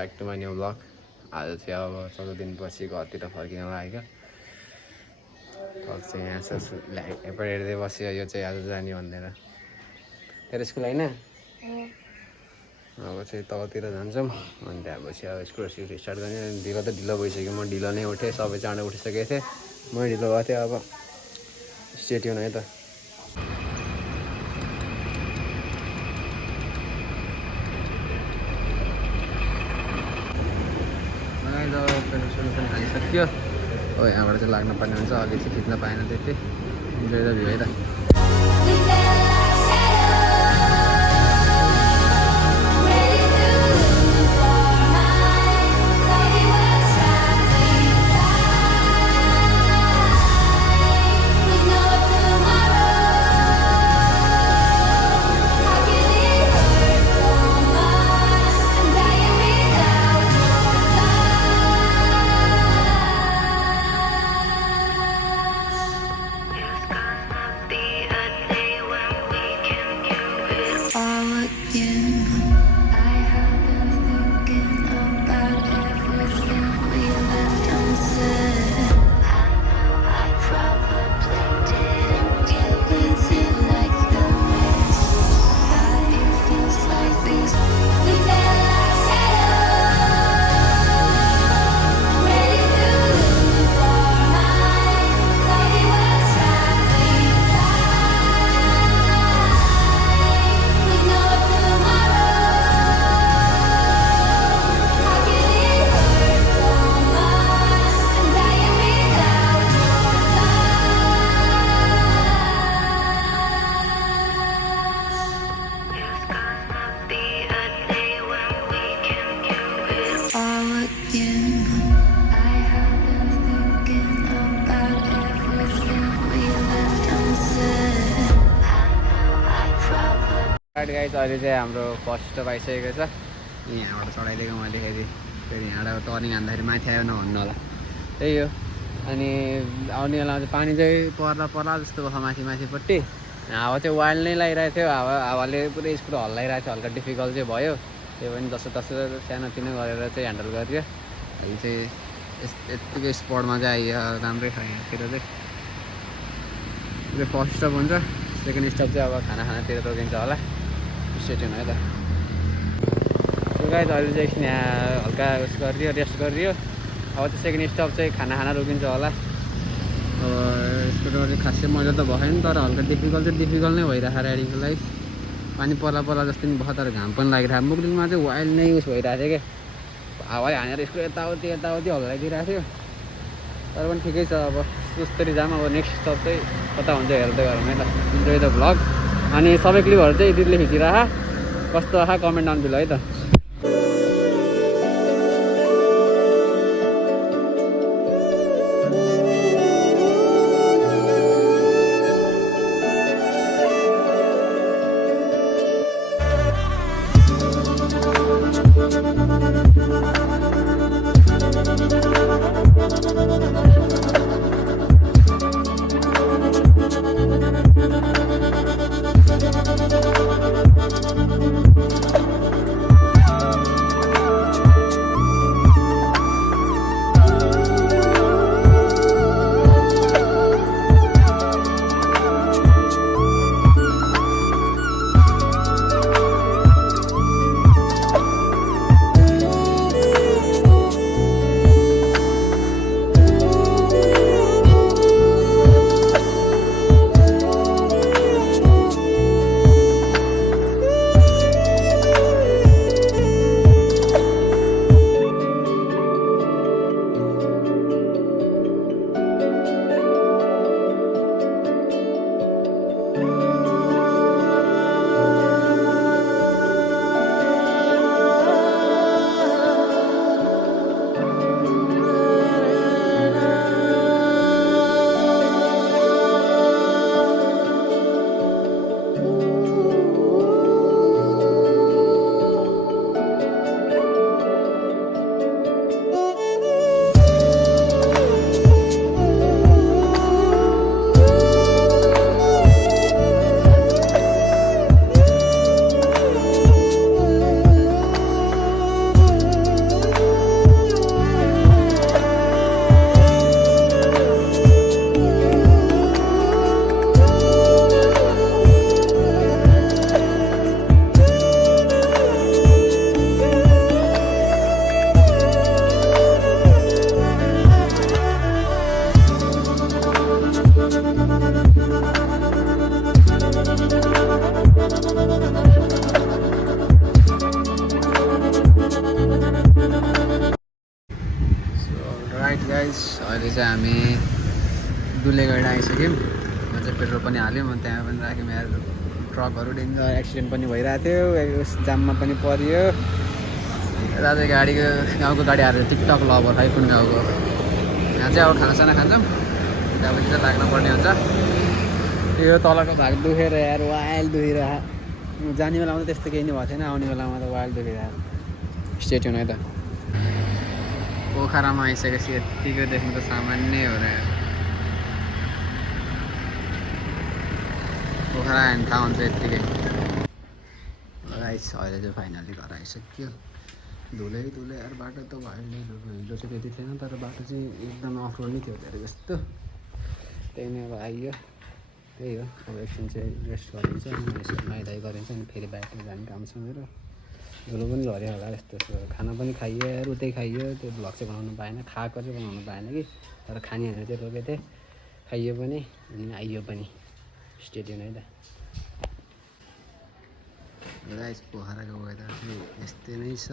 Back to my new blog. आज चाहिँ अब 14 दिनपछि घरतिर फर्किन लागेको। चाहिँ यहाँ छ एपबाट हेर्दै बस्यो, यो चाहिँ आज जाने भनेर। तेरो स्कुल होइन? अब चाहिँ तलतिर जान्छौँ अनि त्यहाँपछि अब स्कुल स्टार्ट गर्ने। ढिलो त ढिलो भइसक्यो, म ढिलो नै उठेँ, सबै चाँडो उठिसकेको थिएँ, म ढिलो भएको थिएँ। अब स्टेट्युन है त। पेट्रोल पनि हालिसक्यो हो, यहाँबाट चाहिँ लाग्नु पर्ने हुन्छ। अघि चाहिँ खिच्न पाएन त्यति। इन्जोय द भ्यू है त। गाइस अहिले चाहिँ हाम्रो फर्स्ट स्टप आइसकेको छ। यहाँबाट चढाइदिएको मैले फेरि यहाँबाट टर्निङ हान्दाखेरि माथि आयो नभन्नु होला, त्यही हो। अनि आउने बेलामा चाहिँ पानी चाहिँ पर्ला जस्तो भयो माथिपट्टि। हावा चाहिँ वाइल्ड नै लगाइरहेको थियो, हावाले पुरै स्कुटर हल्लाइरहेको थियो। हल्का डिफिकल्ट चाहिँ भयो, त्यो पनि जसोतसो सानोतिनो गरेर चाहिँ ह्यान्डल गरियो। अहिले चाहिँ यत्तिकै स्पटमा चाहिँ आइयो, राम्रै छ यहाँतिर चाहिँ। फर्स्ट स्टप हुन्छ, सेकेन्ड स्टप चाहिँ अब खानातिर रोकिन्छ होला। स्टेट्युन है त। सो गाइस अहिले चाहिँ एकछिन यहाँ हल्का उस गरिदियो, रेस्ट गरिदियो। अब चाहिँ सेकेन्ड स्टप चाहिँ खाना रोकिन्छ होला। अब स्कुटरमा चाहिँ खासै मजा त भएन, तर हल्का डिफिकल्ट नै भइरहेको राइडिङको लागि। पानी पर्ला जस्तो नि भयो, तर घाम पनि लागिरहेको। मुगलिङमा चाहिँ वाइल्ड नै उस भइरहेको थियो क्या, हावाले हानेर स्कुटर यताउति हल्लाइदिरहेको थियो। तर पनि ठिकै छ, अब सुस्तरी जाम। अब नेक्स्ट स्टप चाहिँ कता हुन्छ हेर्दै गरौँ है त। Enjoy the vlog. अनि सबै क्लिपहरू चाहिँ एडिटले खिचिरह, कस्तो आहा कमेन्ट डाउन बिलो है त। अहिले चाहिँ हामी दुले गएर आइसक्यौँ। म चाहिँ पेट्रोल पनि हाल्यौँ, म त्यहाँ पनि राख्यौँ। यहाँ ट्रकहरू डेन्जर एक्सिडेन्ट पनि भइरहेको थियो, जाममा पनि परियो। यता चाहिँ गाडीको गाउँको गाडी हालेर टिकटक लभर है कुन गाउँको। यहाँ चाहिँ अब खानासाना खान्छौँ, त्यहाँपछि चाहिँ लाग्नुपर्ने हुन्छ। यो तलको भाग दुखेर यार वाइल्ड दुखिरहेको। जाने बेलामा त त्यस्तो केही नै भएको थिएन, आउने बेलामा त वाइल्ड दुखिरहेको। स्टेट हुन है त। पोखरामा आइसकेपछि यत्तिको देख्नु त सामान्य हो र। पोखरा हेर्नु थाहा हुन्छ यत्तिकै। गाइस अहिले चाहिँ फाइनली घर आइसक्यो। धुलै यार, बाटो त हिलो चाहिँ त्यति थिएन, तर बाटो चाहिँ एकदम अफ रोड नै थियो धेरै जस्तो। त्यही नै अब आइयो, त्यही हो। अब एकछिन चाहिँ रेस्ट गरिन्छ, अनि यसो नुहाइधुवाइ गरिन्छ, अनि फेरि बाटो जाने काम छ मेरो। धुलो पनि झऱ्यो होला यस्तो यस्तो। खाना पनि खाइयो यार, उतै खाइयो। त्यो भ्लग चाहिँ बनाउनु पाएन, खाएको चाहिँ बनाउनु पाएन कि, तर खाने भनेर चाहिँ रोकेको थिएँ। खाइयो पनि अनि आइयो पनि। स्टेडियम है त। गाइस पोखराको वेदर चाहिँ यस्तै नै छ।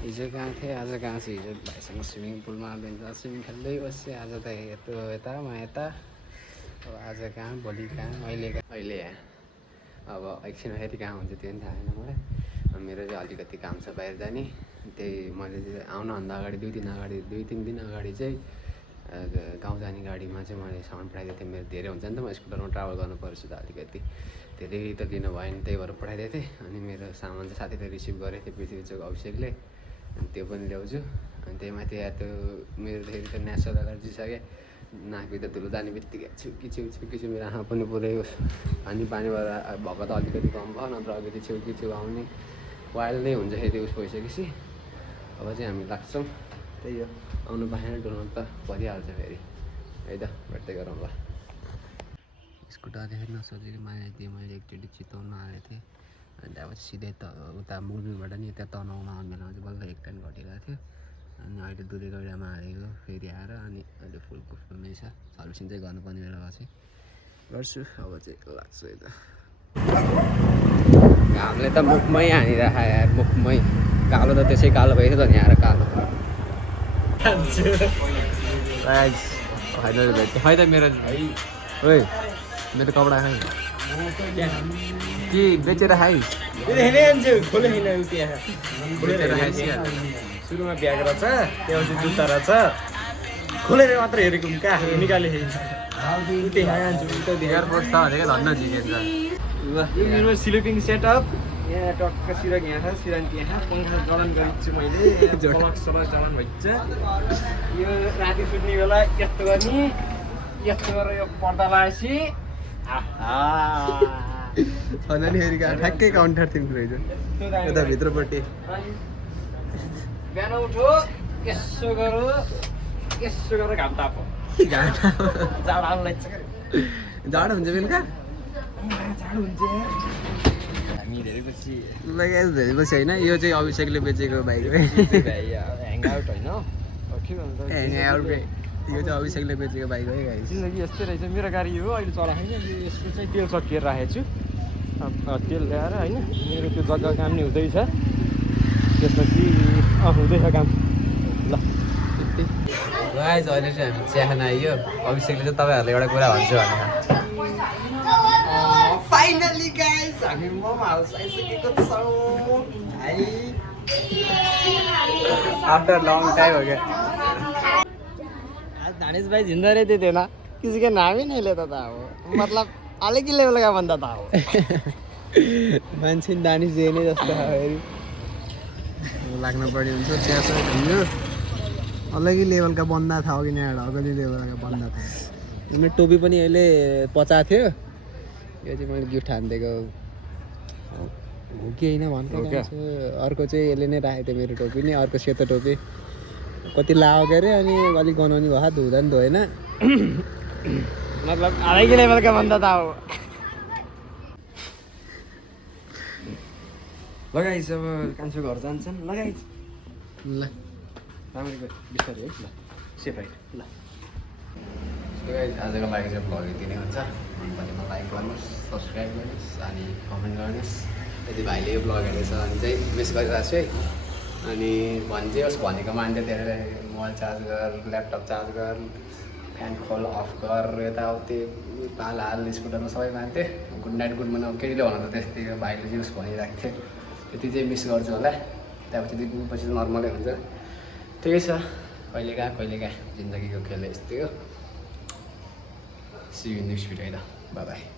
हिजो कहाँ थिएँ, आज कहाँ छु। हिजो भाइसँग स्विमिङ पुलमा स्विमिङ खेल्दै बसेँ। आज त यता म यता। अब आज कहाँ, भोलि कहाँ, अहिले कहाँ, अहिले यहाँ। अब एकछिन फेरि कहाँ हुन्छ त्यो पनि थाहा छैन मलाई। मेरो चाहिँ अलिकति काम छ बाहिर जाने। त्यही मैले चाहिँ आउनुभन्दा अगाडि 2-3 दिन अगाडि चाहिँ गाउँ जाने गाडीमा चाहिँ मैले सामान पठाइदिएको थिएँ। मेरो धेरै हुन्छ नि त, म स्कुटरमा ट्राभल गर्नु पर्छ त अलिकति, धेरै त लिनु भएन, त्यही भएर पठाइदिएको थिएँ। अनि मेरो सामान चाहिँ साथीले रिसिभ गरेको थियो, पृथ्वी चोक अभिषेकले। अनि त्यो पनि ल्याउँछु। अनि त्यही माथि या त्यो मेरो धेरै त नेचरल एलर्जी छ क्या, नाकभित्र धुलो जाने बित्तिकै छेउ मेरो आँखा पनि पुरै पानी भएर भएको त अलिकति कम भयो, नत्र अलिकति छेउ आउने वाइल्ड नै हुन्छ फेरि उस भइसकेपछि। अब चाहिँ हामी लाग्छौँ, त्यही हो। आउनु पाएन डुल्नु त परिहाल्छ फेरि है त, भेट्दै गरौँ ल। स्कुटरदेखि नसोचेको मायादिएँ मैले एकचोटि चितवन हालेको थिएँ। अनि त्यहाँपछि सिधै त उता मुलुङबाट नि यता तनहुँमा आउने बेलामा चाहिँ बल्ल एक टाइम घटिरहेको थियो। अनि अहिले दुधे गैडामा हालेको फेरि आएर, अनि अहिले फुलको फुलमै छ। सर्भिसिङ चाहिँ गर्नुपर्ने बेलामा चाहिँ गर्छु। अब चाहिँ लाग्छु है त। घामले त मुखमै हानिरहेको यार, मुखमै। कालो त त्यसै कालो भइसक्यो त नि आएर कालो। फाइनल भेट्यो खै त मेरो। ओइ मेरो कपडा खाइ कि बेचेर खाइ। सुरुमा ब्याग रहेछ, त्यसपछि जुत्ता रहेछ, खोलेर मात्र हेरेको कहाँ निकाले एयरपोर्ट छ भनेको धन्न झिकेछ। मेरो स्लिपिङ सेटअप यहाँ टक्क सिरक यहाँ छ, सिरानी यहाँ पङ्खा चलन गरिदिन्छु मैले। पलक चलन भइन्छ। यो राति सुत्ने बेला यस्तो गर्ने, यस्तो गरेर यो पर्दा लगाएपछि छैन नि फेरि ठ्याक्कै काउन्टर थिङ्क रहेछ यता भित्रपट्टि। बिहान उठो, यसो गरेर घाम तापो, जाडो आउनु लाग्छ क्या। जाडो हुन्छ बेलुका, जाडो हुन्छ। हामी धेरै पछि होइन। यो चाहिँ अभिषेकले बेचेको बाइक हो। ह्याङआउट होइन, यो चाहिँ अभिषेकले बेचेको बाइक हो है गाइस। जिन्दगी यस्तै रहेछ। मेरो गाडी हो अहिले चलाएको छैन, यसको चाहिँ तेल सकिएर राखेको छु। तेल ल्याएर होइन, मेरो त्यो जग्गा काम नि हुँदैछ, त्यसपछि हुँदैछ काम ल। गाइस अहिले चाहिँ हामी चिया खान आइयो। अभिषेकले चाहिँ तपाईँहरूलाई एउटा कुरा भन्छु भनेर। फाइनली गाइस हामी मोमो हाउस आइसकेको छौँ भाइ। आफ्टर लङ टाइम हो क्या। आज दानिश भाई जिंदा रहते थे ना, किसी का नाम ही नहीं लेता था वो, मतलब अलग ही लेवल का बंदा था वो। मान्छे दानिश जे नै जस्तो लाग्न पर्ने हुन्छ। चिया छ ढिलो अलगै लेभलका बन्दा था हो कि यहाँ अलगै लेभलका बन्दा था। मेरो टोपी पनि अहिले 50 थियो। यो चाहिँ मैले गिफ्ट हानिदिएको हो कि होइन भन्नु। अर्को चाहिँ यसले नै राखेको थियो मेरो टोपी नि, अर्को सेतो टोपी कति लाओ के अरे, अनि अलिक गनाउने भयो, धुँदा नि धोएन। मतलब अलग ही लेवल का बंदा था वो। लगाइस अब कान्छो घर जान्छन्, लगाइस ल राम्ररी बिस्तारै है ल, सेफ राइट ल। आजको लागि चाहिँ भ्लग यति नै हुन्छ। मन परेमा लाइक गर्नुहोस्, सब्सक्राइब गर्नुहोस्, अनि कमेन्ट गर्नुहोस्। यदि भाइले यो भ्लग हेर्दैछ भने चाहिँ मिस गरिरहेको छु है। अनि भन्छ होस् भनेको मान्छे धेरै मोबाइल चार्ज गर ल्यापटप चार्ज गर फ्यान खोल अफ गर यताउति पाल हाल स्कुटरमा सबै मान्थे गुड नाइट गुड मर्निङ केटीले भन्नु त त्यस्तै भाइले चाहिँ भनिरहेको थियो त्यति चाहिँ मिस गर्छु होला त्यहाँपछि 2 दिनपछि नर्मलै हुन्छ ठिकै छ कहिले कहाँ जिन्दगीको खेल यस्तै हो सी यु नेक्स्ट भिडियो है त बाई बाई